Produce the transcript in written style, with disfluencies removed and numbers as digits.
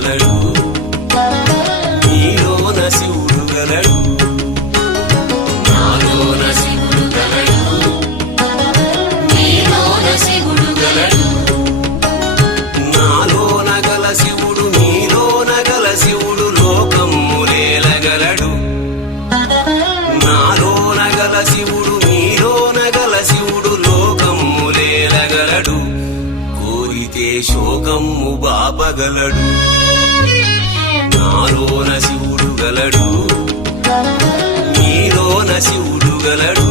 గలడు నీలోన శివుడు గలడు నాలోన శివుడు గలడు నీలోన శివుడు గలడు నాలోన గల శివుడు నీలోన గల శివుడు లోకమ్ములేలగలడు నాలోన గల శివుడు నీలోన గల శివుడు లోకమ్ములేలగలడు కోరితే శోకమ్ము బాపగలడు నాలోన శివుడు గలడు నీలోన శివుడు గలడు